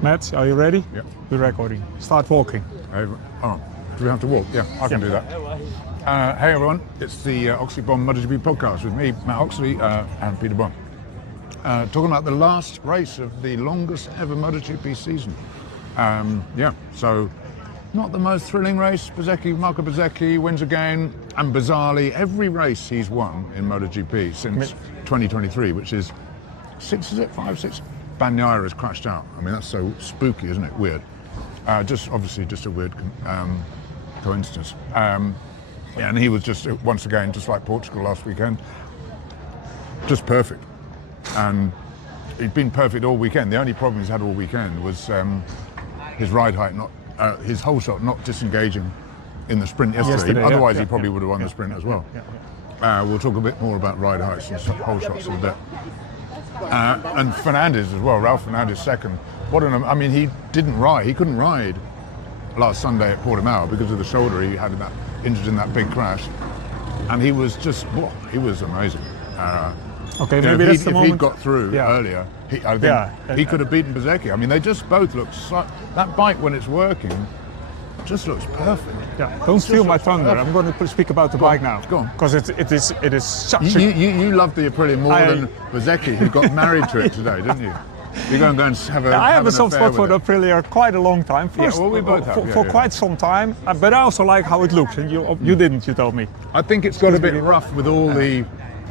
Matt, are you ready? Yep. We're recording. Start walking. Do we have to walk? Yeah, I can do that. Hey everyone, it's the Oxley Bomb MotoGP podcast with me, Matt Oxley, and Peter Bond. Talking about the last race of the longest ever MotoGP season. So not the most thrilling race. Marco Bezzecchi wins again, and bizarrely, every race he's won in MotoGP since 2023, which is 6, is it? 5, 6? Bagnaia has crashed out. I mean, that's so spooky, isn't it? Weird. Just a weird coincidence. And he was just, once again, just like Portugal last weekend, just perfect. And he'd been perfect all weekend. The only problem he's had all weekend was his ride height, his whole shot not disengaging in the sprint yesterday. Otherwise, he probably would have won the sprint as well. We'll talk a bit more about ride heights and whole shots in a bit. And Fernandez as well, Ralph Fernandez second. He couldn't ride last Sunday at Portimao because of the shoulder he had injured in that big crash. And he was he was amazing. Maybe that's the moment. If he'd got through earlier, he could have beaten Bezzecchi. I mean, they just both look that bike when it's working just looks perfect. Yeah, don't steal my thunder. I'm going to speak about the bike now. Go on. Because it is such You love the Aprilia more than Bezzecchi, who got married to it today, didn't you? You're going to go and have a I have a soft spot for the Aprilia quite a long time. First, we both have. For quite some time, but I also like how it looks, and you didn't, you told me. I think it's got a bit rough with all the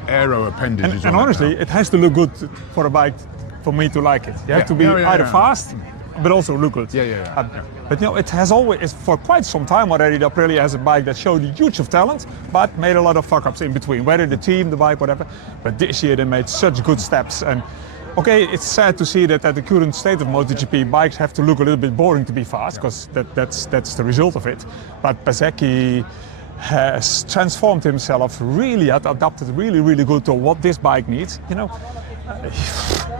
aero appendages and honestly, it has to look good for a bike for me to like it. You have to be either fast, but also look good. But it has always, for quite some time already, the Aprilia has a bike that showed huge of talent, but made a lot of fuck-ups in between, whether the team, the bike, whatever. But this year they made such good steps. And okay, it's sad to see that at the current state of MotoGP, bikes have to look a little bit boring to be fast, because that's the result of it. But Bezzecchi has transformed himself, really adapted really good to what this bike needs.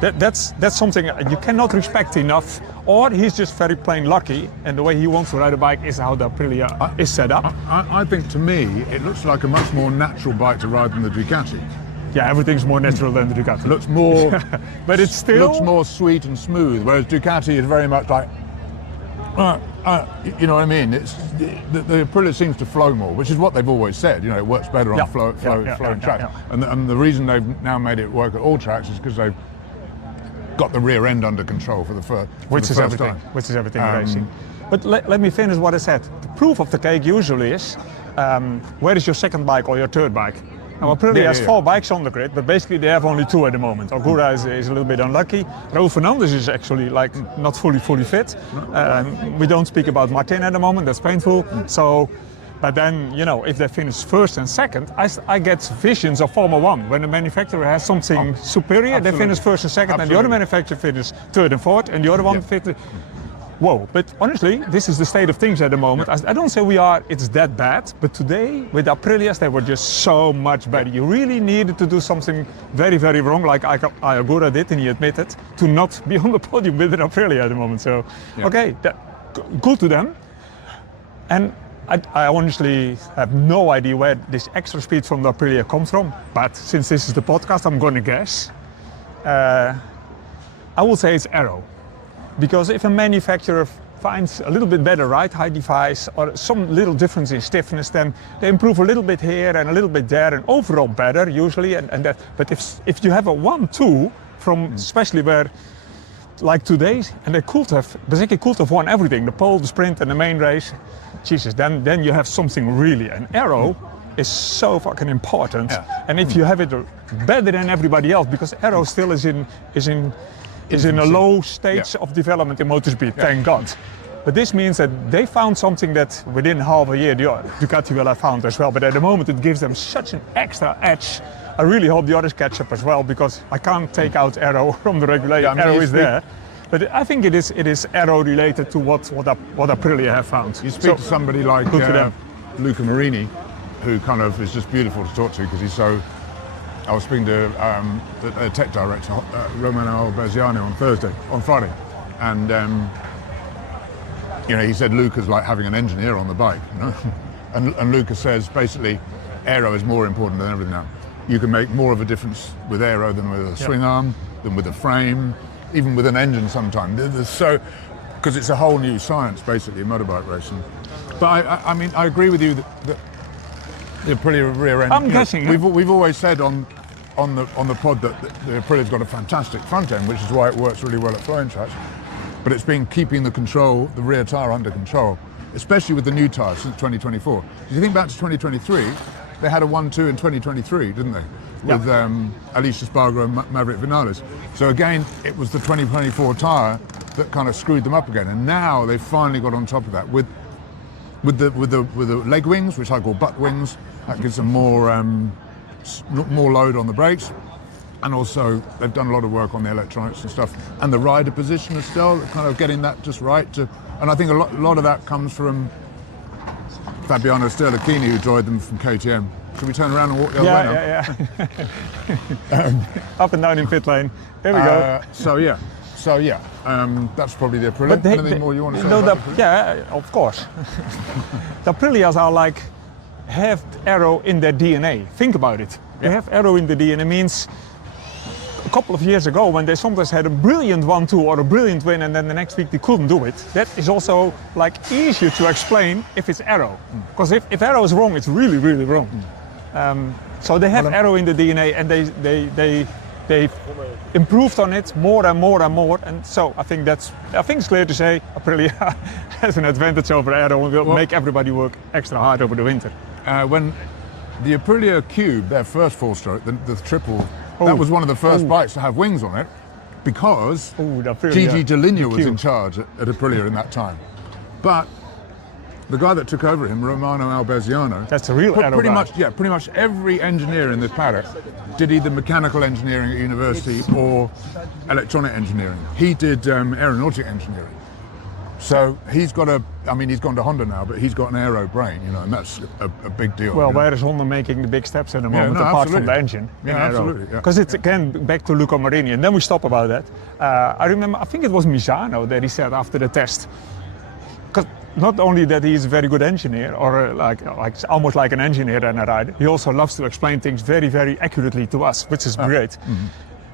That's something you cannot respect enough, or he's just very plain lucky, and the way he wants to ride a bike is how the Aprilia is set up. I think, to me, it looks like a much more natural bike to ride than the Ducati. Yeah, everything's more natural than the Ducati. Looks more, but it still looks more sweet and smooth, whereas Ducati is very much like, you know what I mean? It's the Aprilia seems to flow more, which is what they've always said. It works better on flowing track. And the reason they've now made it work at all tracks is because they've got the rear end under control for the first time. Which is everything racing. But let me finish what I said. The proof of the cake usually is where is your second bike or your third bike? Now Aprilia has 4 bikes on the grid, but basically they have only 2 at the moment. Ogura is a little bit unlucky. Raul Fernandez is actually not fully fit. We don't speak about Martin at the moment, that's painful. So, but then, if they finish first and second, I get visions of Formula 1. When the manufacturer has something superior, they finish first and second, and the other manufacturer finishes third and fourth, and the other one finishes. Whoa, but honestly, this is the state of things at the moment. I don't say it's that bad, but today with the Aprilias, they were just so much better. You really needed to do something very, very wrong, like Ogura did, and he admitted, to not be on the podium with an Aprilia at the moment. So, good to them. And I honestly have no idea where this extra speed from the Aprilia comes from, but since this is the podcast, I'm going to guess. I will say it's aero. Because if a manufacturer finds a little bit better ride height device or some little difference in stiffness, then they improve a little bit here and a little bit there, and overall better usually. And that. But if you have a 1-2 from especially where, like today, and Bezzecchi could have won everything, the pole, the sprint, and the main race. Jesus, then you have something really. And aero is so fucking important. And if you have it better than everybody else, because aero still is in a low stage of development in MotoGP, thank God. But this means that they found something that within half a year Ducati will have found as well. But at the moment it gives them such an extra edge. I really hope the others catch up as well, because I can't take out aero from the regulation. Aero is there. But I think it is aero related to what Aprilia have found. You speak to somebody like Luca Marini, who kind of is just beautiful to talk to, because he's so... I was speaking to the tech director, Romano Baziano, on Friday, and he said Luca's like having an engineer on the bike, and Luca says basically aero is more important than everything now. You can make more of a difference with aero than with a swing arm, than with a frame. even with an engine sometimes. There's so, because it's a whole new science basically in motorbike racing. But I mean, I agree with you that the Aprilia rear end. I'm guessing. We've always said on the pod that the Aprilia's got a fantastic front end, which is why it works really well at flowing tracks. But it's been keeping the rear tyre under control, especially with the new tyres since 2024. If you think back to 2023, they had a 1-2 in 2023, didn't they? With Alicia Spargo and Maverick Vinales. So again, it was the 2024 tyre that kind of screwed them up again. And now they've finally got on top of that with the leg wings, which I call butt wings. That gives them more load on the brakes. And also, they've done a lot of work on the electronics and stuff. And the rider position is still kind of getting that just right. And I think a lot of that comes from Fabiano Sterlachini, who joined them from KTM. Should we turn around and walk the other way now? Yeah. Up and down in pit lane. There we go. That's probably the Aprilia. Anything more you want to say? Yeah, of course. The Aprilias are like have aero in their DNA. Think about it. They have aero in the DNA. Means a couple of years ago when they sometimes had a brilliant 1-2 or a brilliant win and then the next week they couldn't do it, that is also like easier to explain if it's aero. Because if aero is wrong, it's really, really wrong. So they have aero in the DNA and they improved on it more and more and more. And so I think it's clear to say Aprilia has an advantage over aero and will make everybody work extra hard over the winter. When the Aprilia Cube, their first four-stroke, the triple, that was one of the first bikes to have wings on it because Gigi Dall'Igna was in charge at Aprilia in that time. But the guy that took over him, Romano Alberziano, that's a real pretty much every engineer in this paddock did either mechanical engineering at university or electronic engineering. He did aeronautic engineering. So he's gone to Honda now, but he's got an aero brain, and that's a big deal. Well, where is Honda making the big steps at the moment, apart from the engine? Yeah, absolutely. Because it's again back to Luca Marini, and then we stop about that. I remember, I think it was Misano that he said after the test, because not only that he's a very good engineer, or like almost like an engineer and a rider, he also loves to explain things very, very accurately to us, which is great. Mm-hmm.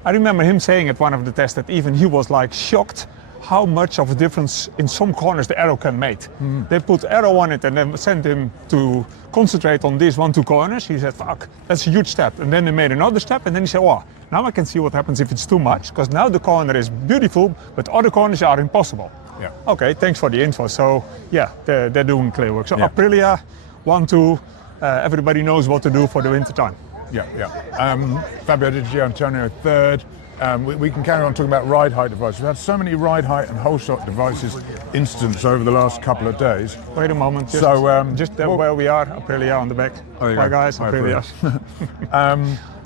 I remember him saying at one of the tests that even he was like shocked how much of a difference in some corners the aero can make. Mm. They put aero on it and then sent him to concentrate on these 1-2 corners. He said, fuck, that's a huge step. And then they made another step and then he said, oh, now I can see what happens if it's too much, because now the corner is beautiful, but other corners are impossible. Yeah. Okay, thanks for the info. So yeah, they're doing clear work. So Aprilia, 1-2, everybody knows what to do for the winter time. Fabio Di Giannantonio third. We can carry on talking about ride height devices. We've had so many ride height and whole shot devices incidents over the last couple of days. Wait a moment. Where we are, Aprilia on the back. Hi guys, Aprilia.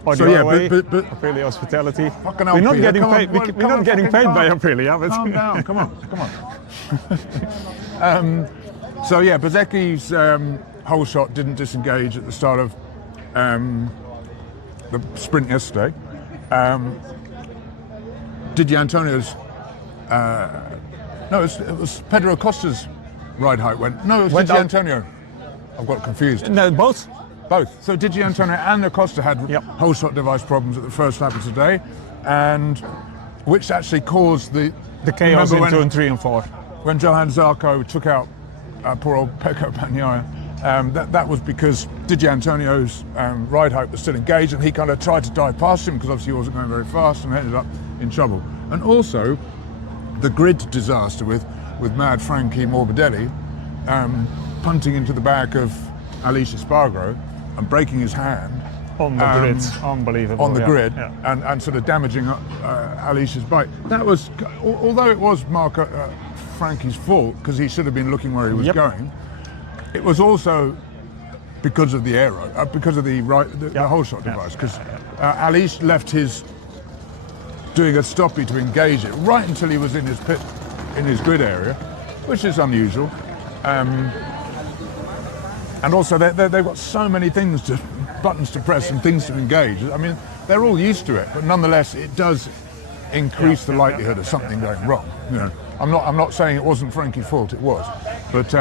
But Aprilia Hospitality. We're not getting paid. We're not getting paid by Aprilia. But calm down. Come on. Bezzecchi's whole shot didn't disengage at the start of the sprint yesterday. Di Giannantonio's it was Pedro Acosta's ride height went. No, it was Di Giannantonio. I've got confused. No, both. So Di Giannantonio and Acosta had whole shot device problems at the first lap of today, and which actually caused the chaos in 2 and 3 and 4. When Johan Zarco took out poor old Pecco Bagnaia. That was because Di Giannantonio's ride height was still engaged, and he kind of tried to dive past him because obviously he wasn't going very fast and ended up in trouble. And also the grid disaster with mad Frankie Morbidelli punting into the back of Alicia Spargo and breaking his hand on the grid, unbelievable. On the grid, and sort of damaging Alicia's bike. That was, although it was Frankie's fault because he should have been looking where he was going. It was also because of the aero, because of the whole shot device. Because Alice left his doing a stoppie to engage it right until he was in his pit, in his grid area, which is unusual. And also they've got so many buttons to press and things to engage. I mean, they're all used to it, but nonetheless, it does increase the likelihood of something going wrong. I'm not saying it wasn't Frankie's fault. It was, but.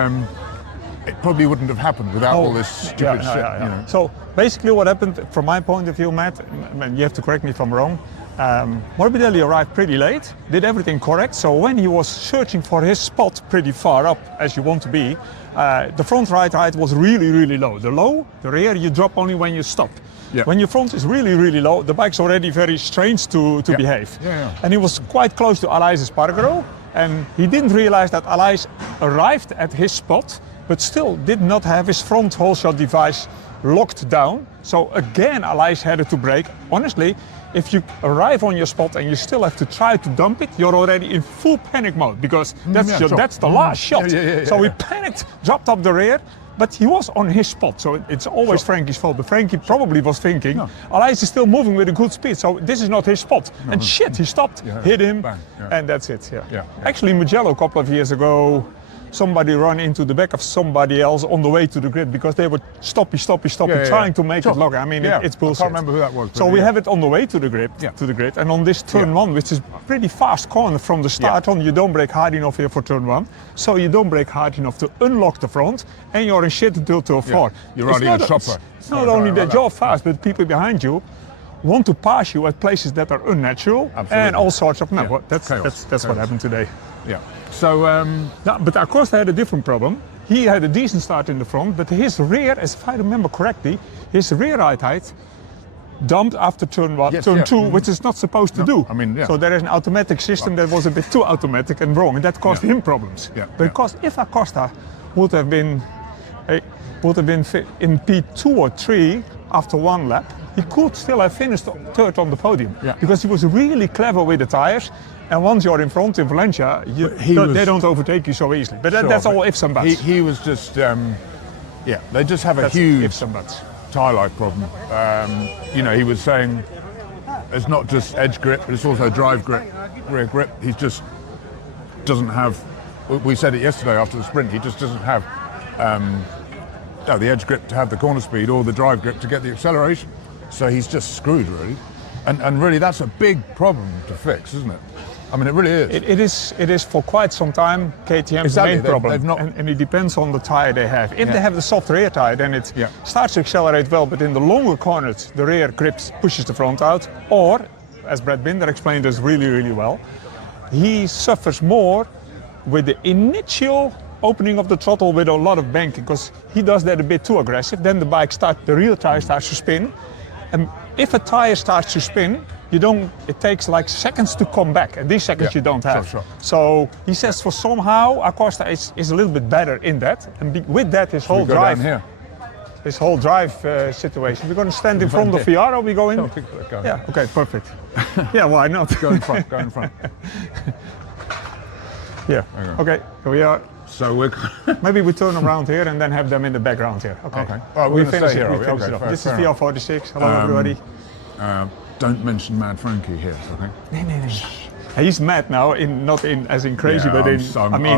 It probably wouldn't have happened without all this stupid shit. So basically what happened, from my point of view, Matt, and you have to correct me if I'm wrong, Morbidelli arrived pretty late, did everything correct. So when he was searching for his spot pretty far up, as you want to be, the front right height was really, really low. The rear you drop only when you stop. Yeah. When your front is really, really low, the bike's already very strange to behave. Yeah. And he was quite close to Alais's Espargaro, and he didn't realize that Alais arrived at his spot, but still did not have his front whole shot device locked down. So again, Alais had to brake. Honestly, if you arrive on your spot and you still have to try to dump it, you're already in full panic mode, because that's the last shot. So he panicked, dropped up the rear, but he was on his spot. So it's always Frankie's fault. But Frankie probably was thinking, Alais is still moving with a good speed, so this is not his spot. And shit, he stopped, hit him, and that's it. Actually, Mugello a couple of years ago, somebody ran into the back of somebody else on the way to the grid, because they were stoppy, trying to make it lock. I mean, it's bullshit. I can't remember who that was. So we have it on the way to the grid, and on this turn one, which is pretty fast corner from the start on, you don't brake hard enough here for turn one, so you don't brake hard enough to unlock the front, and you're in shit until turn four. You're riding a chopper. It's not only that you're fast, but people behind you want to pass you at places that are unnatural. Absolutely. And all sorts of that's what happened today. Yeah. So, But Acosta had a different problem. He had a decent start in the front, but his rear, as if I remember correctly, his rear right height dumped after turn two, which is not supposed to do. I mean, So there is an automatic system that was a bit too automatic and wrong, and that caused him problems. Because if Acosta would have been in P2 or 3 after one lap, he could still have finished third on the podium, because he was really clever with the tires. And once you're in front in Valencia, they don't overtake you so easily. But that's all ifs and buts. He was just, they just have a huge ifs and buts. tyre life problem. He was saying it's not just edge grip, but it's also drive grip, rear grip. He just doesn't have, we said it yesterday after the sprint, he just doesn't have the edge grip to have the corner speed or the drive grip to get the acceleration. So he's just screwed, really. And really, that's a big problem to fix, isn't it? I mean, it really is. It is for quite some time KTM's main problem. And it depends on the tyre they have. If they have the soft rear tyre, then it starts to accelerate well, but in the longer corners, the rear grips pushes the front out. Or, as Brad Binder explained us really, really well, he suffers more with the initial opening of the throttle with a lot of banking, because he does that a bit too aggressive. Then the rear tyre starts to spin. And if a tyre starts to spin, it takes like seconds to come back, and these seconds you don't have. Sure. So he says for somehow Acosta is a little bit better in that, and with that his whole drive situation. We're going to stand in front of VR, or we go in? Yeah, okay, perfect. Yeah, why not? Go in front. Yeah, okay, here we are. So we're maybe we turn around here and then have them in the background here. Okay. Oh, we finish finish here. We finish it off. This is VR 46. Hello, everybody. Don't mention Mad Frankie here, okay? No. He's mad now, not as in crazy, but in.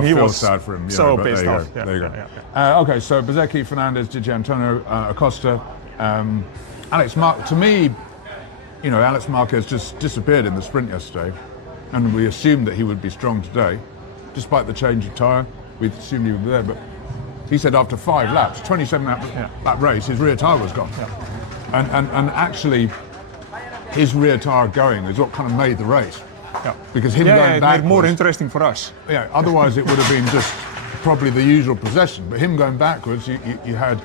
He was sad for him. So pissed off. Yeah, there you go. Okay, so Bezzecchi, Fernandez, Di Antonio, Acosta, Alex Marquez. To me, Alex Marquez just disappeared in the sprint yesterday, and we assumed that he would be strong today, despite the change of tyre. We assumed he would be there, but he said after 5 laps, 27 lap race, his rear tyre was gone. And actually, his rear tyre going is what kind of made the race. Because him going back made it more interesting for us. Yeah, otherwise it would have been just probably the usual procession. But him going backwards, you had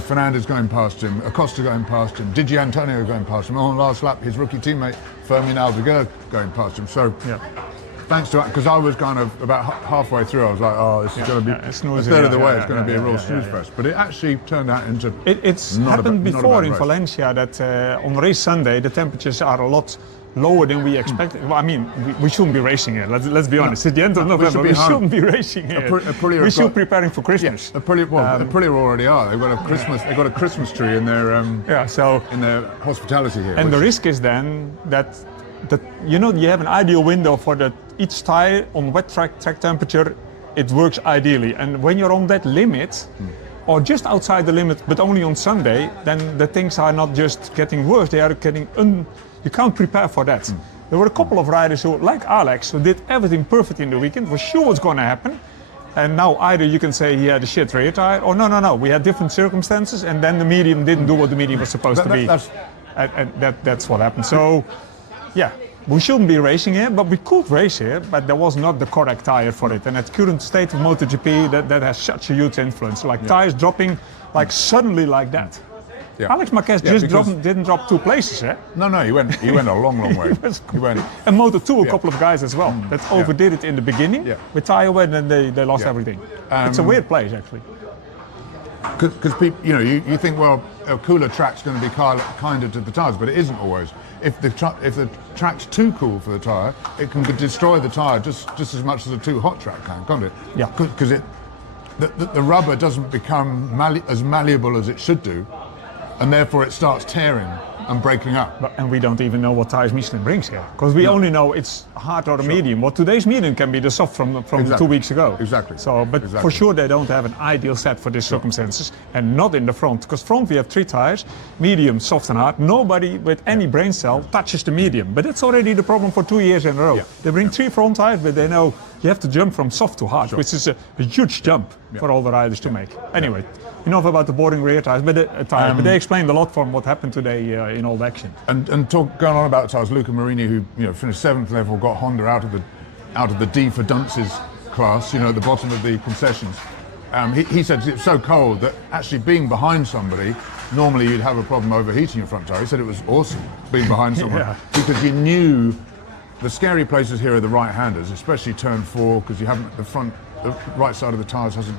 Fernandez going past him, Acosta going past him, Di Antonio going past him. On the last lap, his rookie teammate Fermin Aldeguer going past him. So thanks to that, because I was kind of about halfway through, I was like, oh, this is going to be a third of the way. It's going to be a real snooze fest. But it actually turned out into. It's happened before in Valencia that on race Sunday the temperatures are a lot lower than we expected. Well, I mean, we shouldn't be racing here. Let's be honest. At the end of November, we shouldn't be racing here. We should be preparing for Christmas. Aprilia already are. They've got a Christmas. They've got a Christmas tree in their in their hospitality here. And the risk is then that you have an ideal window for each tyre on wet track temperature. It works ideally, and when you're on that limit, or just outside the limit, but only on Sunday, then the things are not just getting worse; they are getting you can't prepare for that. There were a couple of riders who, like Alex, who did everything perfect in the weekend, was sure what's going to happen, and now either you can say he had a shit rear tyre, or no, we had different circumstances, and then the medium didn't do what the medium was supposed to be. And that's what happened. So, we shouldn't be racing here, but we could race here, but there was not the correct tire for it. And at current state of MotoGP, that has such a huge influence. Like tires dropping like suddenly like that. Yeah. Alex Marquez didn't drop 2 places, eh? No, he went a long way. he went. And Moto2, a couple of guys as well, that overdid it in the beginning with tire wear, and then they lost everything. It's a weird place, actually. Because people, you think, well, a cooler track's going to be kinder to the tires, but it isn't always. If the track's too cool for the tire, it can destroy the tire just as much as a too hot track can, can't it? Yeah. Because the rubber doesn't become as malleable as it should do, and therefore it starts tearing and breaking up. And we don't even know what tires Michelin brings here, because we only know it's hard or a medium. Well, today's medium can be the soft from 2 weeks ago. Exactly. So, but for sure they don't have an ideal set for these circumstances, and not in the front, because front we have 3 tires, medium, soft and hard. Nobody with any brain cell touches the medium, but that's already the problem for 2 years in a row. Yeah. They bring 3 front tires, but they know you have to jump from soft to hard, which is a huge jump for all the riders to make. Anyway, enough about the boring rear tires, but they explained a lot from what happened today in old action. And going on about tires, Luca Marini, who finished 7th level, got Honda out of the D for dunces class, at the bottom of the concessions. He said it's so cold that actually being behind somebody, normally you'd have a problem overheating your front tire. He said it was awesome being behind someone because you knew the scary places here are the right-handers, especially turn 4, because you haven't the right side of the tires hasn't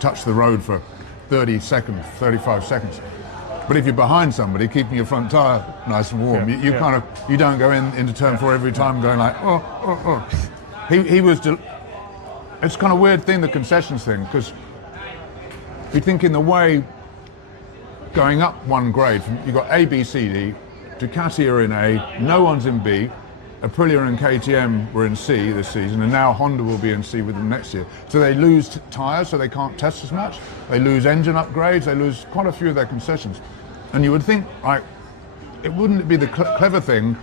touched the road for 30 seconds, 35 seconds. But if you're behind somebody, keeping your front tire nice and warm, you don't go into turn 4 every time going like, oh. He was. It's kind of weird thing, the concessions thing, because you think in the way going up 1 grade, you've got A, B, C, D, Ducati are in A, no one's in B, Aprilia and KTM were in C this season, and now Honda will be in C with them next year. So they lose tyres, so they can't test as much. They lose engine upgrades. They lose quite a few of their concessions. And you would think, it wouldn't be the clever thing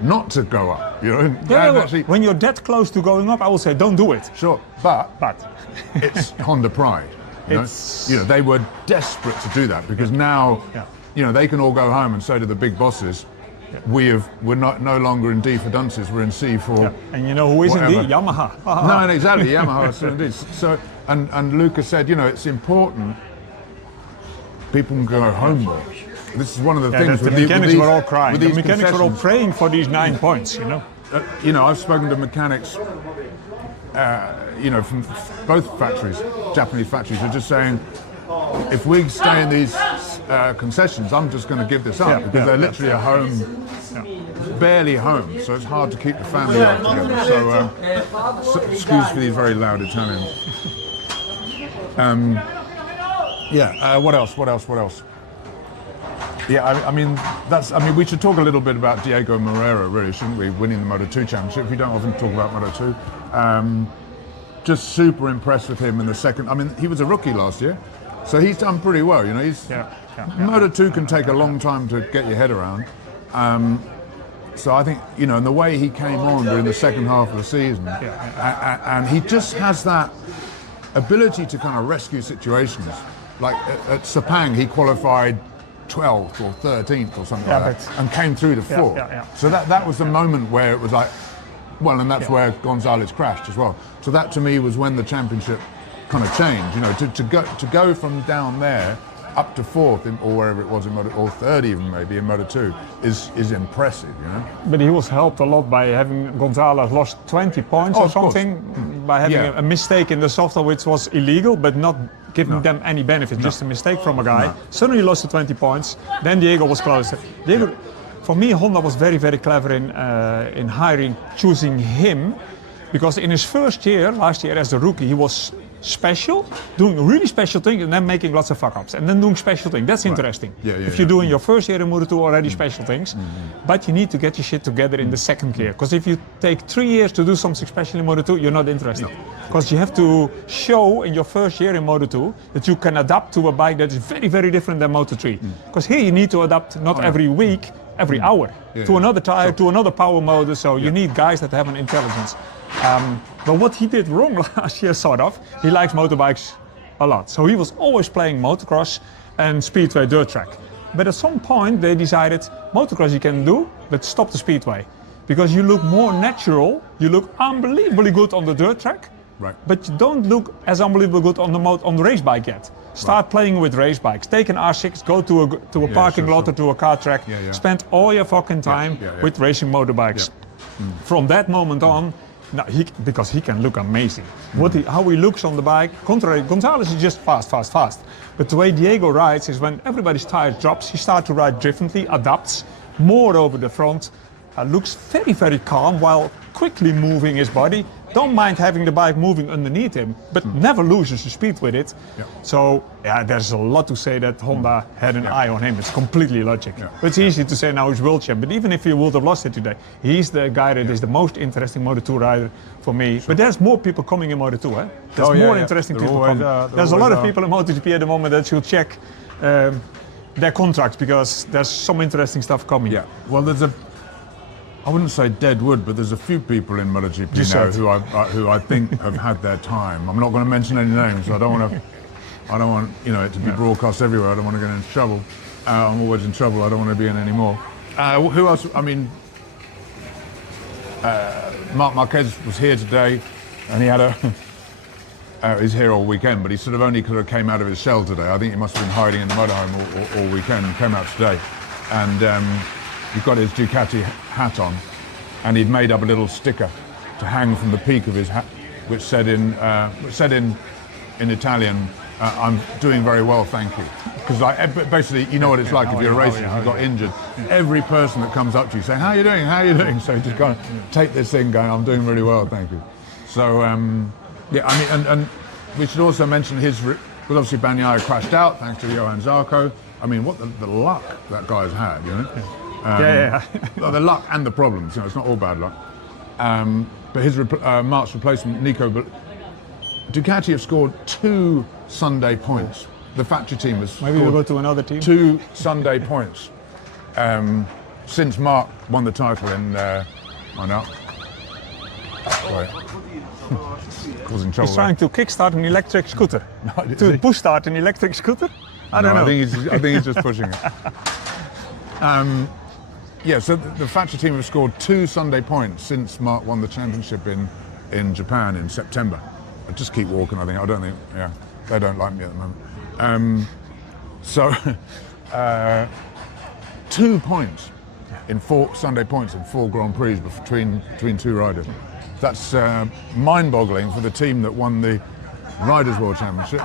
not to go up, Actually, when you're that close to going up, I will say don't do it. Sure, but it's Honda pride. They were desperate to do that because now, they can all go home and say to the big bosses, we're no longer in D for dunces, we're in C for. And you know who is in D? Yamaha. No, exactly, Yamaha is in D. So, and Luca said, it's important people can go home more. This is one of the things. The mechanics were all crying. The mechanics were all praying for these 9 points. I've spoken to mechanics, from both factories, Japanese factories, who are just saying, if we stay in these concessions, I'm just going to give this up because they're literally a home, barely home. So it's hard to keep the family life together. So excuse for these very loud Italians. What else? Yeah, we should talk a little bit about Diego Moreira, really, shouldn't we? Winning the Moto2 Championship. We don't often talk about Moto2. Just super impressed with him in the second. He was a rookie last year, so he's done pretty well. Moto2 can take a long time to get your head around. So I think, and the way he came on during the second half of the season, and he just has that ability to kind of rescue situations. Like at Sepang, he qualified 12th or 13th or something like that, and came through to 4th. So that was the moment where it was like, and that's where Gonzalez crashed as well. So that to me was when the championship kind of changed. To go from down there up to 4th or wherever it was in Moto, or 3rd even maybe in Moto2 is impressive. But he was helped a lot by having Gonzalez lost 20 points or something by having a mistake in the software which was illegal, but not giving them any benefit, just a mistake from a guy. Suddenly lost the 20 points, then Diego was closer. For me, Honda was very, very clever in choosing him, because in his first year, last year as a rookie, he was special, doing really special things, and then making lots of fuck-ups, and then doing special things. That's interesting. If you're doing your first year in Moto2 already special things, but you need to get your shit together in the second year, because if you take 3 years to do something special in Moto2, you're not interested. Because you have to show in your first year in Moto2 that you can adapt to a bike that is very, very different than Moto3. Because here you need to adapt not every week, every hour, to another tire, to another power mode, so you need guys that have an intelligence. But what he did wrong last year, sort of, he likes motorbikes a lot. So he was always playing motocross and speedway dirt track. But at some point they decided, motocross you can do, but stop the speedway. because you look more natural, you look unbelievably good on the dirt track, Right. but you don't look as unbelievably good on the race bike yet. Start playing with race bikes. Take an R6, go to a parking lot or to a car track. Spend all your fucking time with racing motorbikes. From that moment on, because he can look amazing. How he looks on the bike, contrary, Gonzalez is just fast. But the way Diego rides is when everybody's tire drops, he starts to ride differently, adapts more over the front, looks very, very calm while quickly moving his body. Don't mind having the bike moving underneath him, but never loses the speed with it. So there's a lot to say that Honda had an eye on him. It's completely logic. It's easy to say now he's world champ, but even if he would have lost it today, he's the guy that is the most interesting Moto2 rider for me. But there's more people coming in Moto2, eh? There's more interesting people coming. There's a lot of people in MotoGP at the moment that should check their contracts because there's some interesting stuff coming. Yeah. Well, I wouldn't say dead wood, but there's a few people in MotoGP now who I think have had their time. I'm not going to mention any names. I don't want it to be broadcast everywhere. I don't want to get in trouble. I'm always in trouble. I don't want to be in any more. Who else? I mean, Marc Marquez was here today, and he had he's here all weekend, but he sort of only came out of his shell today. I think he must have been hiding in the motorhome all weekend and came out today. And he's got his Ducati hat on, and he'd made up a little sticker to hang from the peak of his hat, which said in Italian, "I'm doing very well, thank you." Because basically, you know what it's like if you're a racer, if you got injured. Every person that comes up to you saying, "How are you doing? How are you doing?" So just kind of take this thing, going, "I'm doing really well, thank you." So I mean, and we should also mention because obviously Bagnaia crashed out thanks to Johann Zarco. I mean, what the luck that guy's had, you know. The luck and the problems, it's not all bad luck. But his Marc's replacement, Nico, Ducati have scored 2 Sunday points. The factory team has maybe we'll go to another team. 2 Sunday points since Marc won the title in. I know. Sorry. Causing trouble. He's trying to kickstart an electric scooter. To push start an electric scooter? I don't know. I think he's just pushing it. So the factory team have scored 2 Sunday points since Marc won the championship in Japan in September. I just keep walking, I don't think, they don't like me at the moment. 2 points in 4 Sunday points in 4 Grand Prix between 2 riders. That's mind-boggling for the team that won the Riders' World Championship,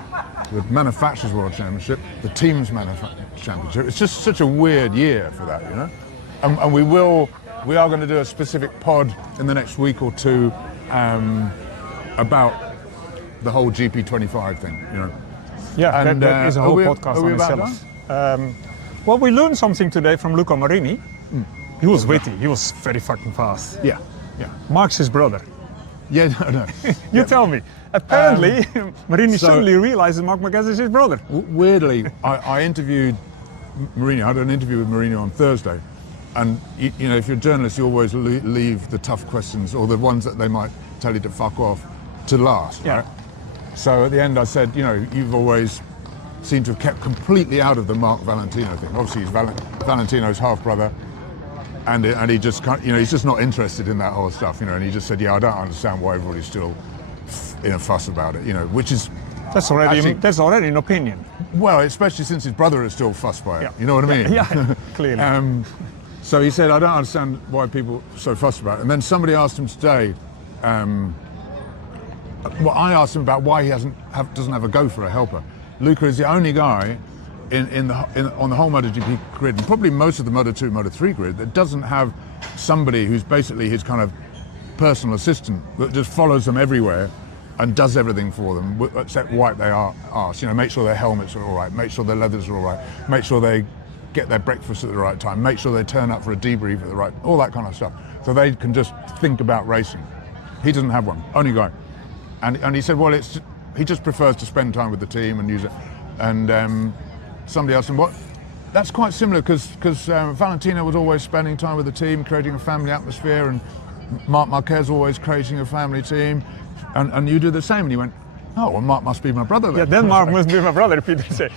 the Manufacturers' World Championship, the Teams' Manufacturers' Championship. It's just such a weird year for that, you know? And we are going to do a specific pod in the next week or 2 about the whole GP25 thing, you know. Yeah, and that is a whole podcast on itself. Well, we learned something today from Luca Marini. He was witty. He was very fucking fast. Yeah. Marc's his brother. Yeah, no. You tell me. Apparently, Marini suddenly realizes Marc Marquez is his brother. Weirdly, I interviewed Marini. I had an interview with Marini on Thursday. And you know, if you're a journalist, you always leave the tough questions or the ones that they might tell you to fuck off to last, right? So at the end I said, you know, you've always seemed to have kept completely out of the Marc Valentino thing. Obviously he's Valentino's half brother, and he just can't, you know, he's just not interested in that whole stuff, you know. And he just said, I don't understand why everybody's still in a fuss about it, you know, which is that's already an opinion. Well, especially since his brother is still fussed by it. You know what I mean? Yeah, clearly. So he said, I don't understand why people are so fussed about it. And then somebody asked him today, I asked him about why he doesn't have a go for a helper. Luca is the only guy on the whole MotoGP grid, and probably most of the Moto2, Moto3 grid, that doesn't have somebody who's basically his kind of personal assistant that just follows them everywhere and does everything for them, except wipe their arse. You know, make sure their helmets are all right, make sure their leathers are all right, make sure they get their breakfast at the right time, make sure they turn up for a debrief at the right, all that kind of stuff. So they can just think about racing. He doesn't have one, only guy. And he said, well, he just prefers to spend time with the team and use it. And somebody asked him, what? That's quite similar because Valentino was always spending time with the team, creating a family atmosphere, and Marc Marquez always creating a family team, and you do the same. And he went, oh, well, Marc must be my brother then. Yeah, then Marc must be my brother, Peter said.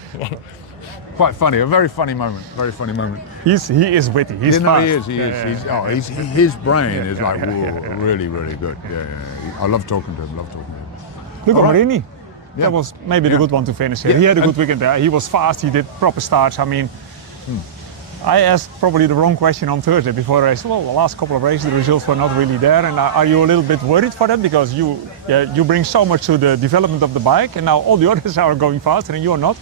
quite funny. A very funny moment. Very funny moment. He is witty. He's fast. He is. His brain is like really, really good. Yeah. I love talking to him. Luca Marini. Yeah. That was maybe the good one to finish here. Yeah. He had a good weekend there. He was fast. He did proper starts. I mean, I asked probably the wrong question on Thursday before the race. Well, the last couple of races, the results were not really there. And are you a little bit worried for that? Because you bring so much to the development of the bike, and now all the others are going faster and you're not.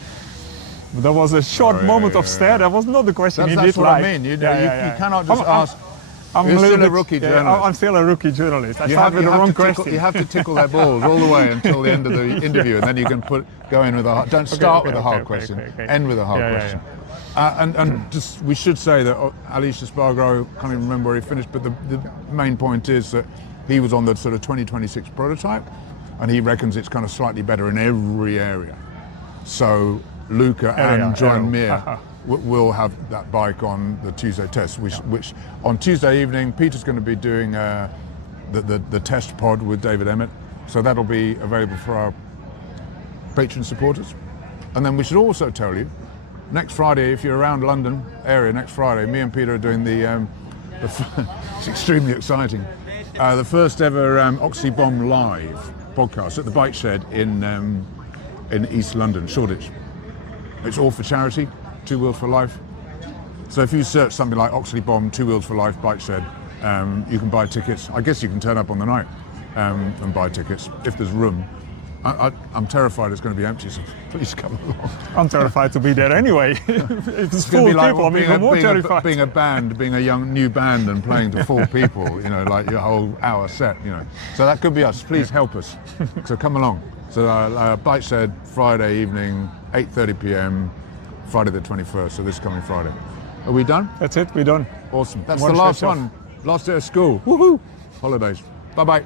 But there was a short moment of stare. That was not the question he did That's what like. I mean. You cannot just ask. I'm You're a little still a bit, rookie journalist. I'm still a rookie journalist. I You started with the wrong tickle, question. you have to tickle their balls all the way until the end of the interview, and then you can go in with a hard. Don't start with a hard question. End with a hard question. And just we should say that Alicia Spargo, can't even remember where he finished, but the main point is that he was on the sort of 2026 prototype, and he reckons it's kind of slightly better in every area. So Luca and John Mir will have that bike on the Tuesday test, which on Tuesday evening, Peter's going to be doing the test pod with David Emmett. So that'll be available for our patron supporters. And then we should also tell you, next Friday, if you're around London area, next Friday, me and Peter are doing it's extremely exciting, the first ever Oxybomb Live podcast at the Bike Shed in East London, Shoreditch. It's all for charity, Two Wheels for Life. So if you search something like Oxley Bomb, Two Wheels for Life, Bike Shed, you can buy tickets. I guess you can turn up on the night and buy tickets if there's room. I'm terrified it's going to be empty, so please come along. I'm terrified to be there anyway. If it's full Be like people, I'm even more terrified. being a young new band and playing to full people, like your whole hour set, So that could be us. Please help us. So come along. So Bike Shed, Friday evening, 8:30 p.m, Friday the 21st, so this coming Friday. Are we done? That's it, we're done. Awesome. That's One the last stretch off. one. Last day of school. Woohoo! Holidays. Bye-bye.